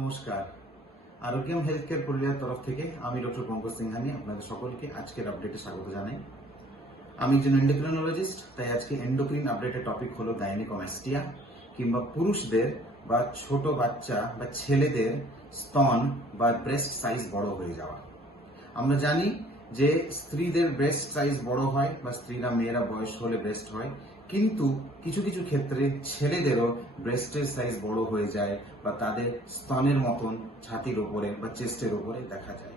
নমস্কার। Arogyam health care পুরুলিয়ার তরফ থেকে আমি ডক্টর পঙ্কজ সিংহানি আপনাদের সকলকে আজকের আপডেটে স্বাগত জানাই। আমি একজন এন্ডোক্রিনোলজিস্ট, তাই আজকে এন্ডোক্রিন আপডেটের টপিক হলো গাইনেকোমাস্টিয়া কিংবা পুরুষদের বা ছোট বাচ্চা বা ছেলেদের স্তন বা ব্রেস্ট সাইজ বড় হয়ে যাওয়া। আমরা জানি যে স্ত্রীদের ব্রেস্ট সাইজ বড় হয় বা স্ত্রীরা মেয়েরা বয়স হলে ব্রেস্ট হয়, কিন্তু কিছু কিছু ক্ষেত্রে ছেলেদেরও ব্রেস্টের সাইজ বড় হয়ে যায় বা তাদের স্তনের মতন ছাতির উপরে বা চেস্টের উপরে দেখা যায়।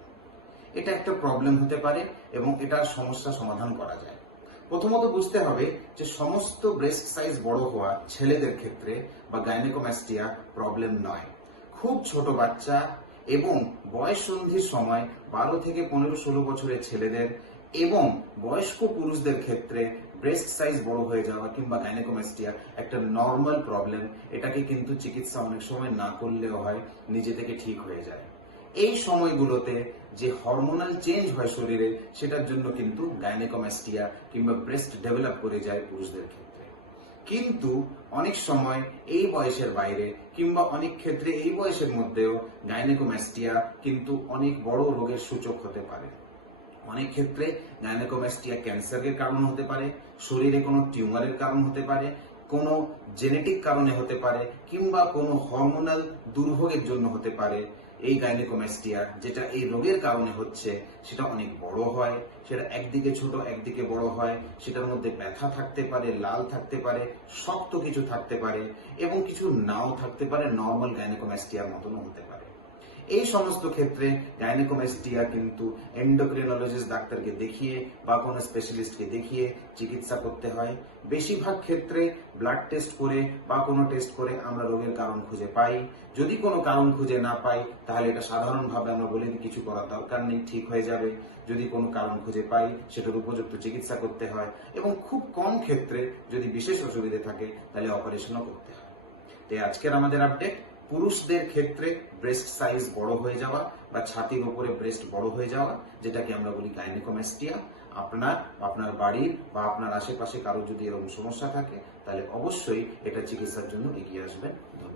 এটা একটা প্রবলেম হতে পারে এবং এটার সমস্যা সমাধান করা যায়। প্রথমত বুঝতে হবে যে সমস্ত ব্রেস্ট সাইজ বড় হওয়া ছেলেদের ক্ষেত্রে বা গাইনেকোমাস্টিয়া প্রবলেম নয়। খুব ছোট বাচ্চা এবং বয়স সন্ধির সময় 12 থেকে 15-16 বছরের ছেলেদের এবং বয়স্ক পুরুষদের ক্ষেত্রে ব্রেস্ট সাইজ বড় হয়ে যাওয়া কিংবা গাইনেকোমাস্টিয়া একটা নর্মাল প্রবলেম। এটাকে কিন্তু চিকিৎসা অনেক সময় না করলেও হয়, নিজে থেকে ঠিক হয়ে যায়। এই সময়গুলোতে যে হরমোনাল চেঞ্জ হয় শরীরে, সেটার জন্য কিন্তু গাইনেকোমাস্টিয়া কিংবা ব্রেস্ট ডেভেলপ করে যায় পুরুষদের ক্ষেত্রে। কিন্তু অনেক সময় এই বয়সের বাইরে কিংবা অনেক ক্ষেত্রে এই বয়সের মধ্যেও গাইনেকোমাস্টিয়া কিন্তু অনেক বড় রোগের সূচক হতে পারে। অনেক ক্ষেত্রে গাইনেকোমাস্টিয়া ক্যান্সারের কারণ হতে পারে, শরীরে কোনো টিউমারের কারণ হতে পারে, কোনো জেনেটিক কারণে হতে পারে কিংবা কোনো হরমোনাল দুর্ভোগের জন্য হতে পারে। এই গাইনেকোমাস্টিয়া যেটা এই রোগের কারণে হচ্ছে সেটা অনেক বড় হয়, সেটা একদিকে ছোট একদিকে বড় হয়, সেটার মধ্যে ব্যথা থাকতে পারে, লাল থাকতে পারে, শক্ত কিছু থাকতে পারে এবং কিছু নাও থাকতে পারে, নর্মাল গাইনেকোমাস্টিয়ার মতনও হতে পারে। এই সমস্ত ক্ষেত্রে গাইনেকোমাস্টিয়া কিন্তু এন্ডোক্রিনোলজিস্ট ডাক্তারকে দেখিয়ে বা কোনো স্পেশালিস্টকে দেখিয়ে চিকিৎসা করতে হয়। বেশিরভাগ ক্ষেত্রে ব্লাড টেস্ট করে বা কোনো টেস্ট করে আমরা রোগের কারণ খুঁজে পাই। যদি কোনো কারণ খুঁজে না পাই তাহলে এটা সাধারণভাবে আমরা বলে দিই কিছু করার দরকার নেই, ঠিক হয়ে যাবে। যদি কোনো কারণ খুঁজে পাই সেটার উপযুক্ত চিকিৎসা করতে হয় এবং খুব কম ক্ষেত্রে যদি বিশেষ অসুবিধা থাকে তাহলে অপারেশনও করতে হয়। তাই আজকের আমাদের আপডেট, পুরুষদের ক্ষেত্রে ব্রেস্ট সাইজ বড় হয়ে যাওয়া বা ছাতির উপরে ব্রেস্ট বড় হয়ে যাওয়া, যেটাকে আমরা বলি গাইনেকোমাস্টিয়া। আপনার বাড়ির বা আপনার আশেপাশে কারো যদি এরকম সমস্যা থাকে তাহলে অবশ্যই এটা চিকিৎসার জন্য এগিয়ে আসবেন। ধন্যবাদ।